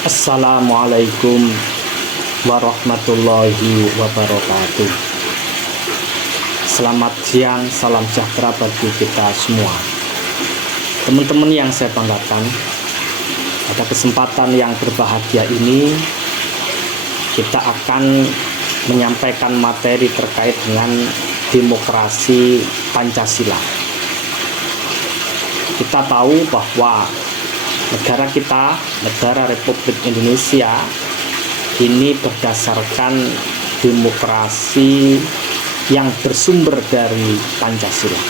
Assalamualaikum warahmatullahi wabarakatuh. Selamat siang, salam sejahtera bagi kita semua. Teman-teman yang saya banggakan, pada kesempatan yang berbahagia ini kita akan menyampaikan materi terkait dengan demokrasi Pancasila. Kita tahu bahwa negara kita, negara Republik Indonesia, ini berdasarkan demokrasi yang bersumber dari Pancasila.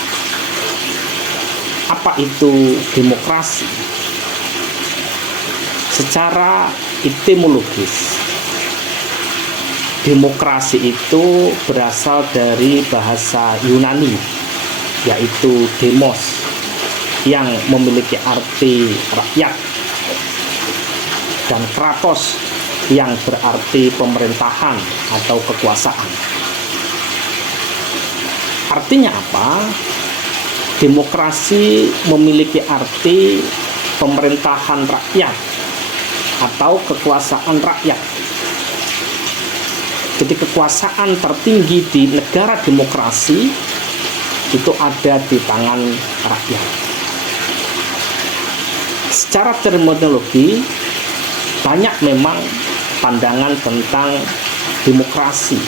Apa itu demokrasi? Secara etimologis, demokrasi itu berasal dari bahasa Yunani, yaitu demos, yang memiliki arti rakyat, dan kratos yang berarti pemerintahan atau kekuasaan. Artinya apa? Demokrasi memiliki arti pemerintahan rakyat atau kekuasaan rakyat. Jadi kekuasaan tertinggi di negara demokrasi itu ada di tangan rakyat. Secara terminologi, banyak memang pandangan tentang demokrasi.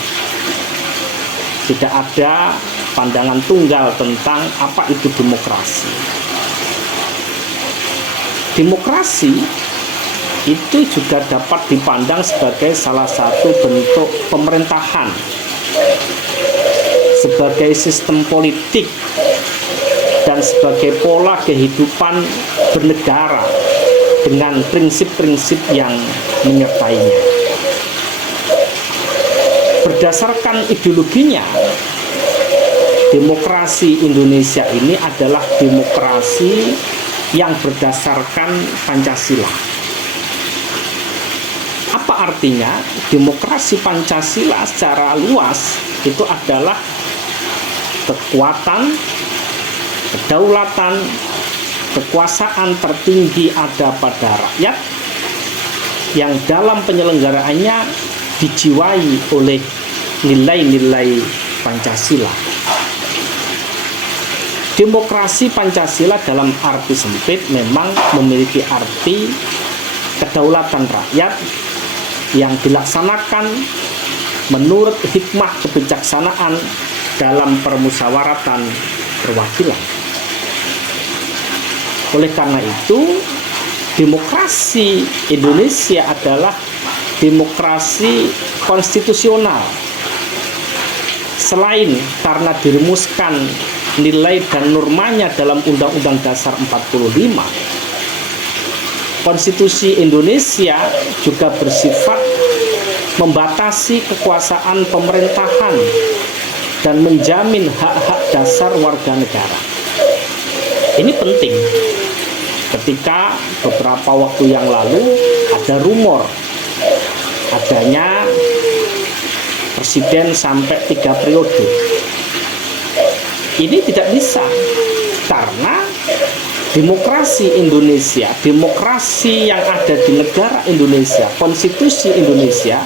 Tidak ada pandangan tunggal tentang apa itu demokrasi. Demokrasi itu juga dapat dipandang sebagai salah satu bentuk pemerintahan, sebagai sistem politik, dan sebagai pola kehidupan bernegara dengan prinsip-prinsip yang menyertainya. Berdasarkan ideologinya, demokrasi Indonesia ini adalah demokrasi yang berdasarkan Pancasila. Apa artinya? Demokrasi Pancasila secara luas itu adalah kekuatan, kedaulatan, kekuasaan tertinggi ada pada rakyat yang dalam penyelenggaraannya dijiwai oleh nilai-nilai Pancasila. Demokrasi Pancasila dalam arti sempit memang memiliki arti kedaulatan rakyat yang dilaksanakan menurut hikmah kebijaksanaan dalam permusyawaratan perwakilan. Oleh karena itu, demokrasi Indonesia adalah demokrasi konstitusional. Selain karena dirumuskan nilai dan normanya dalam Undang-Undang Dasar 45, Konstitusi Indonesia juga bersifat membatasi kekuasaan pemerintahan dan menjamin hak-hak dasar warga negara. Ini penting. Ketika beberapa waktu yang lalu ada rumor adanya presiden sampai 3 periode. Ini tidak bisa, karena demokrasi Indonesia, demokrasi yang ada di negara Indonesia, konstitusi Indonesia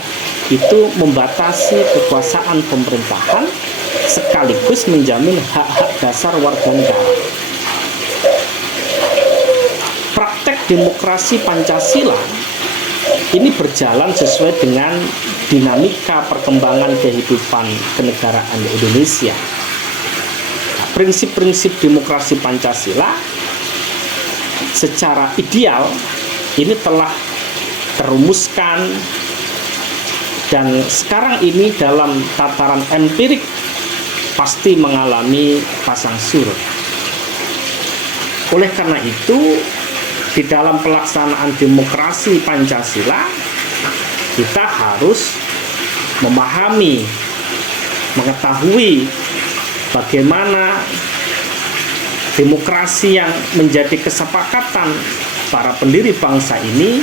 itu membatasi kekuasaan pemerintahan sekaligus menjamin hak-hak dasar warga negara. Praktek demokrasi Pancasila ini berjalan sesuai dengan dinamika perkembangan kehidupan kenegaraan Indonesia. Prinsip-prinsip demokrasi Pancasila secara ideal ini telah terumuskan, dan sekarang ini dalam tataran empirik pasti mengalami pasang surut. Oleh karena itu, di dalam pelaksanaan demokrasi Pancasila, kita harus memahami, mengetahui bagaimana demokrasi yang menjadi kesepakatan para pendiri bangsa ini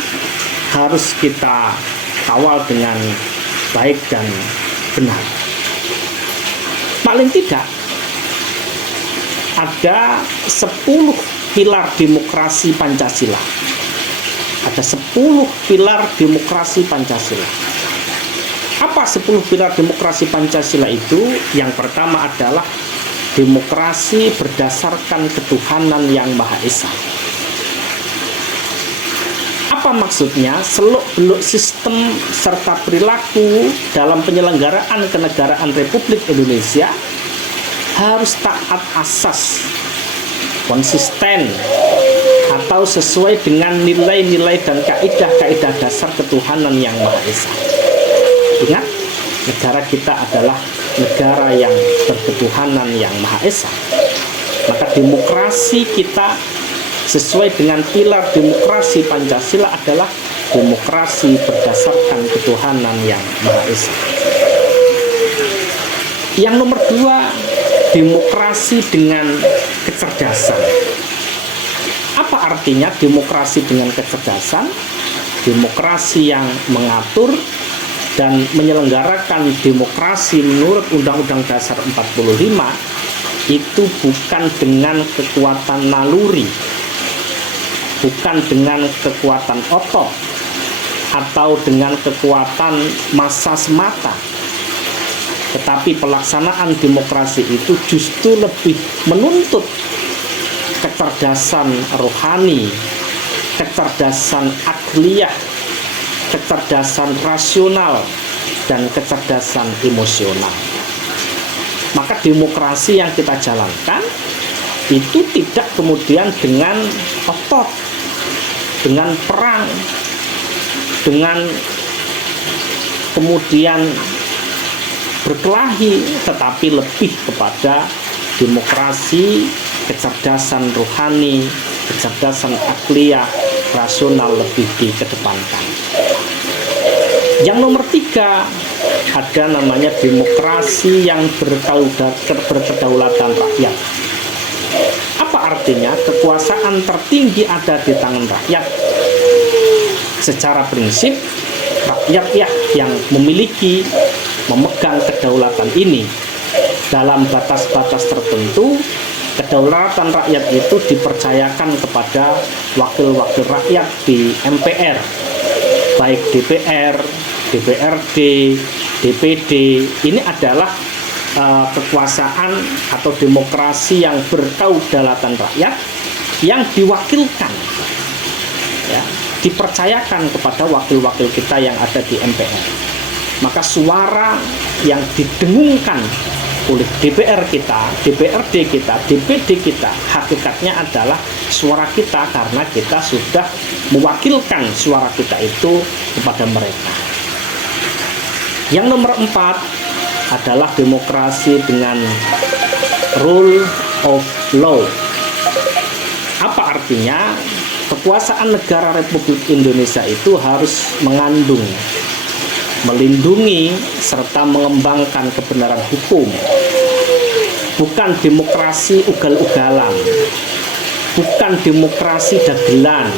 harus kita kawal dengan baik dan benar. Paling tidak ada 10 pilar demokrasi Pancasila. Ada 10 pilar demokrasi Pancasila. Apa 10 pilar demokrasi Pancasila itu? Yang pertama adalah demokrasi berdasarkan ketuhanan yang Maha Esa. Apa maksudnya? Seluk-beluk sistem serta perilaku dalam penyelenggaraan kenegaraan Republik Indonesia harus taat asas, konsisten, atau sesuai dengan nilai-nilai dan kaidah-kaidah dasar ketuhanan yang Maha Esa. Ingat, negara kita adalah negara yang berketuhanan yang Maha Esa. Maka demokrasi kita sesuai dengan pilar demokrasi Pancasila adalah demokrasi berdasarkan ketuhanan yang Maha Esa. Yang nomor 2, demokrasi dengan kecerdasan. Apa artinya demokrasi dengan kecerdasan? Demokrasi yang mengatur dan menyelenggarakan demokrasi menurut Undang-Undang Dasar 45 itu bukan dengan kekuatan naluri, bukan dengan kekuatan otot atau dengan kekuatan massa semata, tetapi pelaksanaan demokrasi itu justru lebih menuntut kecerdasan rohani, kecerdasan akliyah, kecerdasan rasional, dan kecerdasan emosional. Maka demokrasi yang kita jalankan itu tidak kemudian dengan otot, dengan perang, dengan kemudian berkelahi, tetapi lebih kepada demokrasi, kecerdasan rohani, kecerdasan akliyah, rasional lebih dikedepankan. Yang nomor 3, ada namanya demokrasi yang berkedaulatan rakyat. Apa artinya? Kekuasaan tertinggi ada di tangan rakyat. Secara prinsip, rakyat yang memiliki, memegang kedaulatan ini. Dalam batas-batas tertentu, kedaulatan rakyat itu dipercayakan kepada wakil-wakil rakyat di MPR, baik DPR, DPRD, DPD. Ini adalah kekuasaan atau demokrasi yang berkedaulatan rakyat yang diwakilkan, ya, dipercayakan kepada wakil-wakil kita yang ada di MPR. Maka suara yang didengungkan oleh DPR kita, DPRD kita, DPD kita, hakikatnya adalah suara kita, karena kita sudah mewakilkan suara kita itu kepada mereka. Yang nomor 4 adalah demokrasi dengan rule of law. Apa artinya? Kekuasaan negara Republik Indonesia itu harus mengandung, melindungi, serta mengembangkan kebenaran hukum. Bukan demokrasi ugal-ugalan, bukan demokrasi dagelan,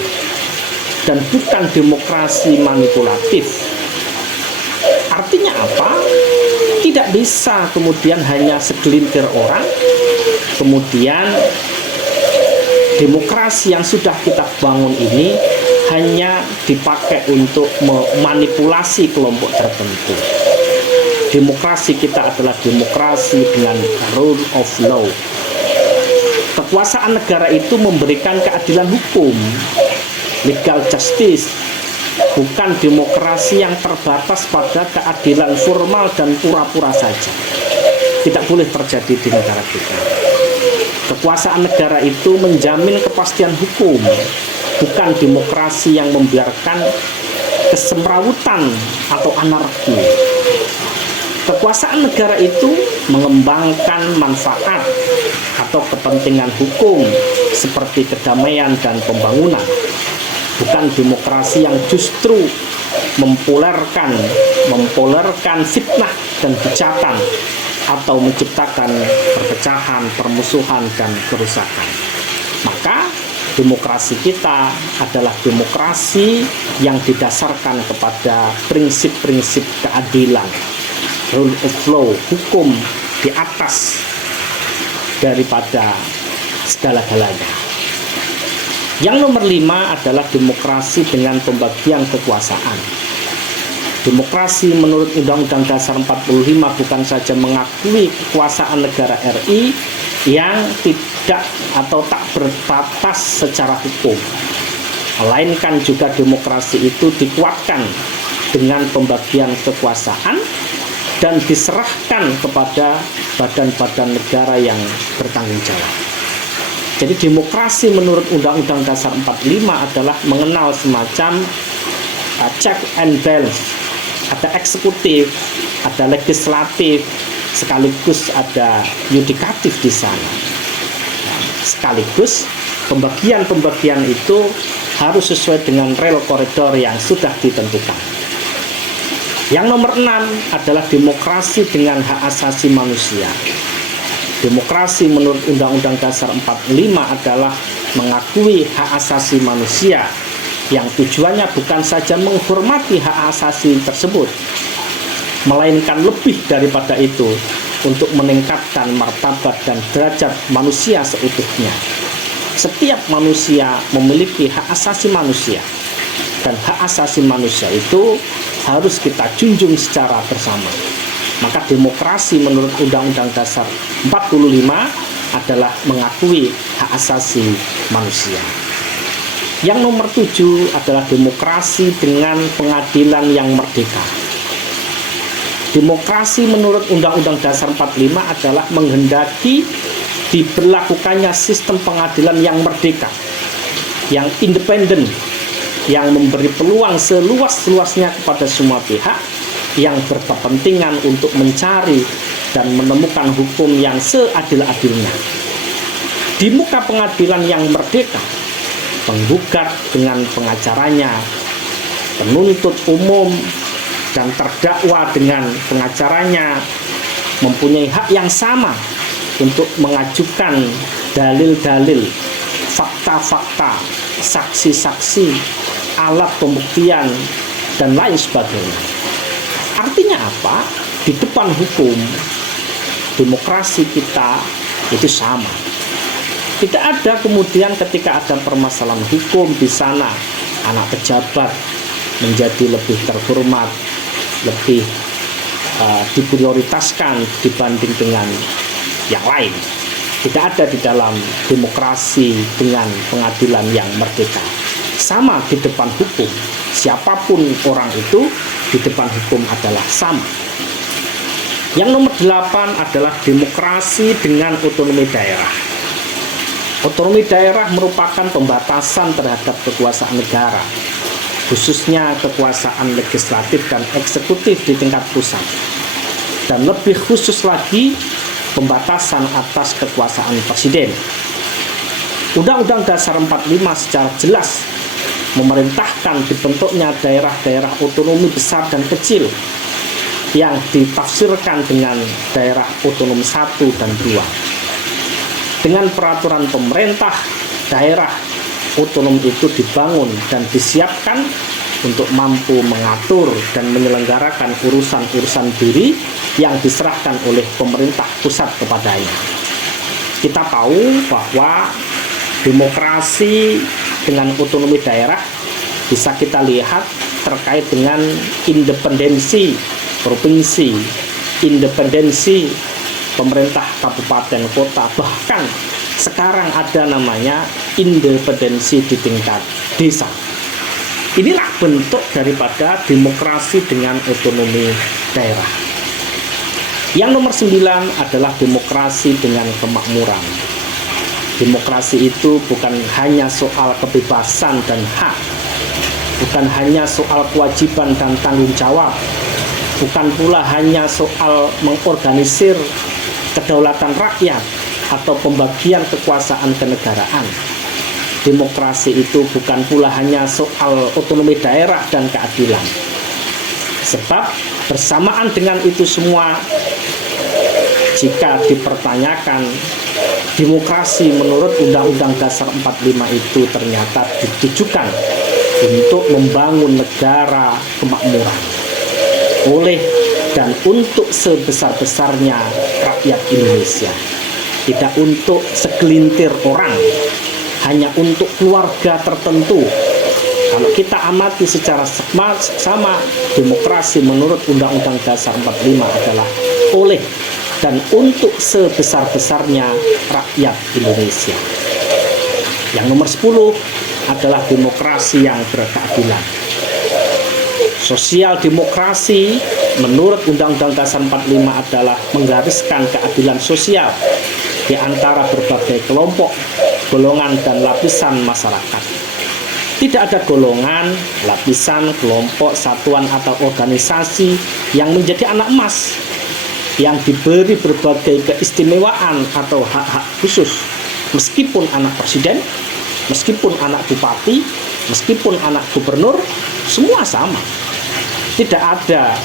dan bukan demokrasi manipulatif. Artinya apa? Tidak bisa kemudian hanya segelintir orang, kemudian demokrasi yang sudah kita bangun ini hanya dipakai untuk memanipulasi kelompok tertentu. Demokrasi kita adalah demokrasi dengan rule of law. Kekuasaan negara itu memberikan keadilan hukum, legal justice, bukan demokrasi yang terbatas pada keadilan formal dan pura-pura saja. Tidak boleh terjadi di negara kita. Kekuasaan negara itu menjamin kepastian hukum, bukan demokrasi yang membiarkan kesemrawutan atau anarki. Kekuasaan negara itu mengembangkan manfaat atau kepentingan hukum seperti kedamaian dan pembangunan, bukan demokrasi yang justru mempolerkan fitnah dan bejatan atau menciptakan perpecahan, permusuhan, dan kerusakan. Maka demokrasi kita adalah demokrasi yang didasarkan kepada prinsip-prinsip keadilan, rule of law, hukum di atas daripada segala-galanya. Yang nomor 5 adalah demokrasi dengan pembagian kekuasaan. Demokrasi menurut Undang-Undang Dasar 45 bukan saja mengakui kekuasaan negara RI yang tidak atau tak berbatas secara hukum, melainkan juga demokrasi itu dikuatkan dengan pembagian kekuasaan dan diserahkan kepada badan-badan negara yang bertanggung jawab. Jadi demokrasi menurut Undang-Undang Dasar 45 adalah mengenal semacam check and balance. Ada eksekutif, ada legislatif, sekaligus ada yudikatif di sana. Sekaligus pembagian-pembagian itu harus sesuai dengan rel koridor yang sudah ditentukan. Yang nomor 6 adalah demokrasi dengan hak asasi manusia. Demokrasi menurut Undang-Undang Dasar 45 adalah mengakui hak asasi manusia yang tujuannya bukan saja menghormati hak asasi tersebut, melainkan lebih daripada itu untuk meningkatkan martabat dan derajat manusia seutuhnya. Setiap manusia memiliki hak asasi manusia, dan hak asasi manusia itu harus kita junjung secara bersama. Maka demokrasi menurut Undang-Undang Dasar 45 adalah mengakui hak asasi manusia. Yang nomor 7 adalah demokrasi dengan pengadilan yang merdeka. Demokrasi menurut Undang-Undang Dasar 45 adalah menghendaki diberlakukannya sistem pengadilan yang merdeka, yang independen, yang memberi peluang seluas-luasnya kepada semua pihak yang berkepentingan untuk mencari dan menemukan hukum yang seadil-adilnya. Di muka pengadilan yang merdeka, penggugat dengan pengacaranya, penuntut umum dan terdakwa dengan pengacaranya mempunyai hak yang sama untuk mengajukan dalil-dalil, fakta-fakta, saksi-saksi, alat pembuktian, dan lain sebagainya. Artinya apa? Di depan hukum, demokrasi kita itu sama. Tidak ada kemudian ketika ada permasalahan hukum di sana, anak pejabat menjadi lebih terhormat, lebih diprioritaskan dibanding dengan yang lain. Tidak ada di dalam demokrasi dengan pengadilan yang merdeka. Sama di depan hukum, siapapun orang itu di depan hukum adalah sama. Yang nomor 8 adalah demokrasi dengan otonomi daerah. Otonomi daerah merupakan pembatasan terhadap kekuasaan negara, khususnya kekuasaan legislatif dan eksekutif di tingkat pusat, dan lebih khusus lagi pembatasan atas kekuasaan presiden. Undang-Undang Dasar 45 secara jelas memerintahkan dibentuknya daerah-daerah otonomi besar dan kecil yang ditafsirkan dengan daerah otonom 1 dan 2. Dengan peraturan pemerintah, daerah otonom itu dibangun dan disiapkan untuk mampu mengatur dan menyelenggarakan urusan-urusan diri yang diserahkan oleh pemerintah pusat kepadanya. Kita tahu bahwa demokrasi dengan otonomi daerah bisa kita lihat terkait dengan independensi provinsi, independensi pemerintah kabupaten kota, bahkan sekarang ada namanya independensi di tingkat desa. Inilah bentuk daripada demokrasi dengan otonomi daerah. Yang nomor 9 adalah demokrasi dengan kemakmuran. Demokrasi itu bukan hanya soal kebebasan dan hak, bukan hanya soal kewajiban dan tanggung jawab, bukan pula hanya soal mengorganisir kedaulatan rakyat atau pembagian kekuasaan kenegaraan. Demokrasi itu bukan pula hanya soal otonomi daerah dan keadilan. Sebab bersamaan dengan itu semua, jika dipertanyakan, demokrasi menurut Undang-Undang Dasar 45 itu ternyata ditujukan untuk membangun negara kemakmuran oleh dan untuk sebesar-besarnya rakyat Indonesia, tidak untuk segelintir orang, hanya untuk keluarga tertentu. Kalau kita amati secara sama, demokrasi menurut Undang-Undang Dasar 45 adalah oleh dan untuk sebesar-besarnya rakyat Indonesia. Yang nomor 10 adalah demokrasi yang berkeadilan. Sosial demokrasi menurut Undang-Undang Dasar 45 adalah menggariskan keadilan sosial di antara berbagai kelompok, golongan, dan lapisan masyarakat. Tidak ada golongan, lapisan, kelompok, satuan, atau organisasi yang menjadi anak emas yang diberi berbagai keistimewaan atau hak-hak khusus, meskipun anak presiden, meskipun anak bupati, meskipun anak gubernur, semua sama. Tidak ada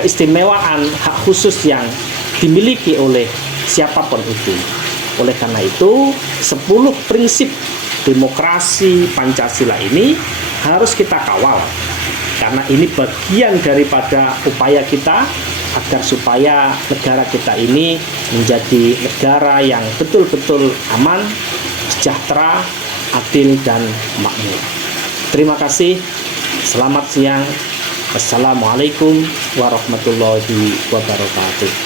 keistimewaan hak khusus yang dimiliki oleh siapapun itu. Oleh karena itu, 10 prinsip demokrasi Pancasila ini harus kita kawal, karena ini bagian daripada upaya kita agar supaya negara kita ini menjadi negara yang betul-betul aman, sejahtera, adil, dan makmur. Terima kasih. Selamat siang. Wassalamualaikum warahmatullahi wabarakatuh.